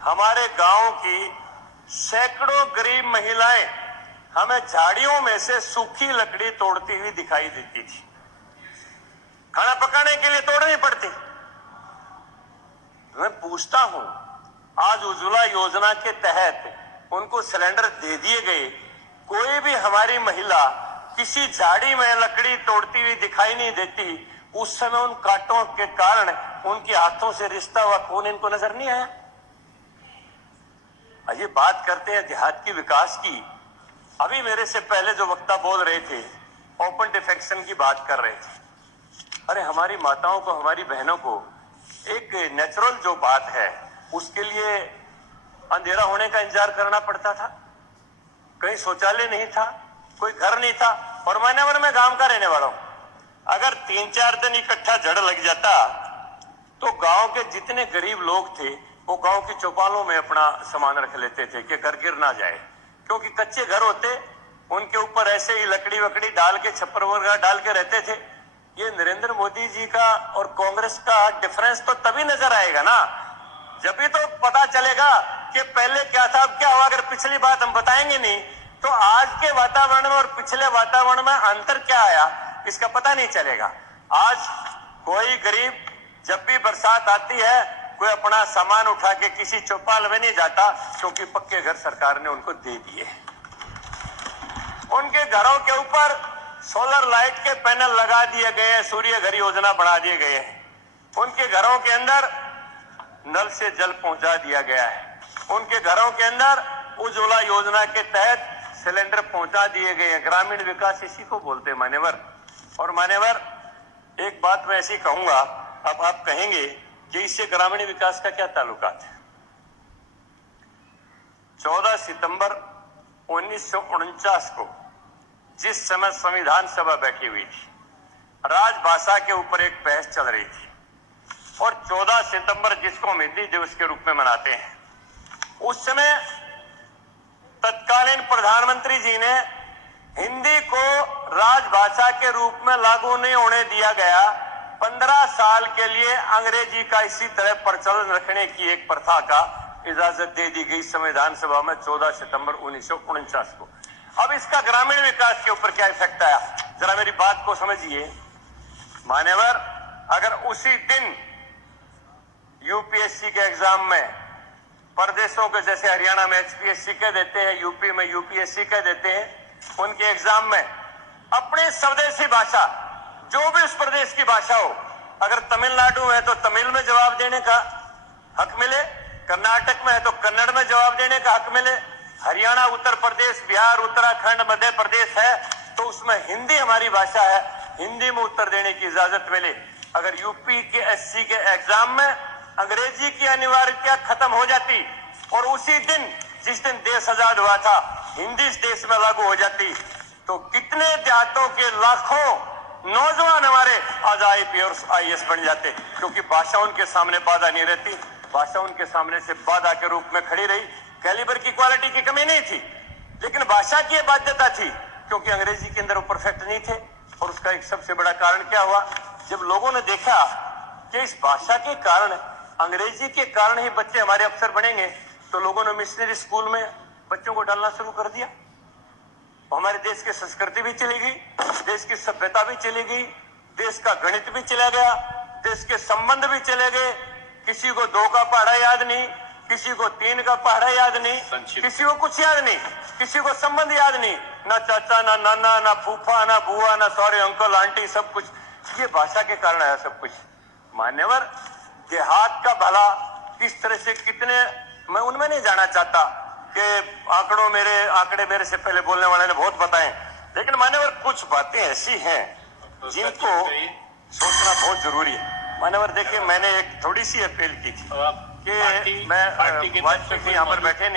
हमारे गांव की सैकड़ों गरीब महिलाएं हमें झाड़ियों में से सूखी लकड़ी तोड़ती हुई दिखाई देती थी। खाना पकाने के लिए तोड़नी पड़ती। मैं पूछता हूं, आज उज्ज्वला योजना के तहत उनको सिलेंडर दे दिए गए, कोई भी हमारी महिला किसी झाड़ी में लकड़ी तोड़ती हुई दिखाई नहीं देती। उस समय उन कांटों के कारण उनके हाथों से रिश्ता हुआ खून इनको नजर नहीं आया। ये बात करते हैं देहात की विकास की। अभी मेरे से पहले जो वक्ता बोल रहे थे, ओपन डिफेक्शन की बात कर रहे थे। अरे हमारी माताओं को, हमारी बहनों को एक नेचुरल जो बात है उसके लिए अंधेरा होने का इंतजार करना पड़ता था। कहीं शौचालय नहीं था, कोई घर नहीं था। और मान्यवर में गांव का रहने वाला हूं। अगर 3-4 दिन इकट्ठा जड़ लग जाता तो गांव के जितने गरीब लोग थे वो गांव की चौपालों में अपना सामान रख लेते थे कि घर गिर ना जाए। क्योंकि कच्चे घर होते, उनके ऊपर ऐसे ही लकड़ी वकड़ी डाल के, छप्पर वगैरह डाल के रहते थे। ये नरेंद्र मोदी जी का और कांग्रेस का डिफरेंस तो तभी नजर आएगा ना, जब भी तो पता चलेगा कि पहले क्या था, अब क्या हुआ। अगर पिछली बात हम बताएंगे नहीं तो आज के वातावरण में और पिछले वातावरण में अंतर क्या आया इसका पता नहीं चलेगा। आज कोई गरीब जब भी बरसात आती है, कोई अपना सामान उठा के किसी चौपाल में नहीं जाता, क्योंकि पक्के घर सरकार ने उनको दे दिए। उनके घरों के ऊपर सोलर लाइट के पैनल लगा दिए गए हैं, सूर्य घर योजना बढ़ा दिए गए हैं। उनके घरों के अंदर नल से जल पहुंचा दिया गया है। उनके घरों के अंदर उज्ज्वला योजना के तहत सिलेंडर पहुंचा दिए गए हैं। ग्रामीण विकास इसी को बोलते हैं मान्यवर। और मान्यवर, एक बात मैं ऐसी कहूंगा, अब आप कहेंगे कि इससे ग्रामीण विकास का क्या ताल्लुकात है। 14 सितंबर 1949 को जिस समय संविधान सभा बैठी हुई थी, राजभाषा के ऊपर एक बहस चल रही थी। और 14 सितंबर जिसको हम हिंदी दिवस के रूप में मनाते हैं, उस समय तत्कालीन प्रधानमंत्री जी ने हिंदी को राजभाषा के रूप में लागू नहीं होने दिया गया। 15 साल के लिए अंग्रेजी का इसी तरह प्रचलन रखने की एक प्रथा का इजाजत दे दी गई संविधान सभा में 14 सितंबर 1949 को। अब इसका ग्रामीण विकास के ऊपर क्या इफेक्ट आया, जरा मेरी बात को समझिए मान्यवर। अगर उसी दिन यूपीएससी के एग्जाम में प्रदेशों के, जैसे हरियाणा में एचपीएससी कह देते हैं, यूपी में यूपीएससी कह देते हैं, उनके एग्जाम में अपनी स्वदेशी भाषा, जो भी उस प्रदेश की भाषा हो, अगर तमिलनाडु में है तो तमिल में जवाब देने का हक मिले, कर्नाटक में है तो कन्नड़ में जवाब देने का हक मिले, हरियाणा, उत्तर प्रदेश, बिहार, उत्तराखंड, मध्य प्रदेश है तो उसमें हिंदी हमारी भाषा है, हिंदी में उत्तर देने की इजाजत मिले। अगर यूपी के एससी के एग्जाम में अंग्रेजी की अनिवार्यता खत्म हो जाती और उसी दिन जिस दिन देश आजाद हुआ था हिंदी इस देश में लागू हो जाती, तो कितने देहातों के लाखों नौजवान हमारे आज आईपीएस और आईएएस बन जाते। क्योंकि भाषा उनके सामने बाधा नहीं रहती, भाषा उनके सामने से बाधा के रूप में खड़ी रही। कैलिबर की क्वालिटी की कमी नहीं थी, लेकिन भाषा की बाध्यता थी, क्योंकि अंग्रेजी के अंदर वो परफेक्ट नहीं थे। और उसका एक सबसे बड़ा कारण क्या हुआ, जब लोगों ने देखा कि इस भाषा के कारण, अंग्रेजी के कारण ही बच्चे हमारे अफसर बनेंगे, तो लोगों ने मिशनरी स्कूल में बच्चों को डालना शुरू कर दिया। हमारे देश की संस्कृति भी चली गई, देश की सभ्यता भी चली गई, देश का गणित भी चला गया, देश के संबंध भी चले गए। किसी को 2 का पहाड़ा याद नहीं, किसी को 3 का पहाड़ा याद नहीं, किसी को कुछ याद नहीं, किसी को संबंध याद नहीं, ना चाचा, ना नाना, ना फूफा, ना बुआ, ना सॉरी अंकल, आंटी, सब कुछ ये भाषा के कारण आया सब कुछ। मान्यवर, देहात का भला किस तरह से, कितने, मैं उनमें नहीं जाना चाहता कि आंकड़े मेरे से पहले बोलने वाले ने बहुत बताए, लेकिन मान्यवर कुछ बातें ऐसी हैं जिनको सोचना बहुत जरूरी है। मान्यवर देखिए, मैंने एक थोड़ी सी अपील की थी कि मैं वाजपेयी यहाँ पर बैठे नहीं।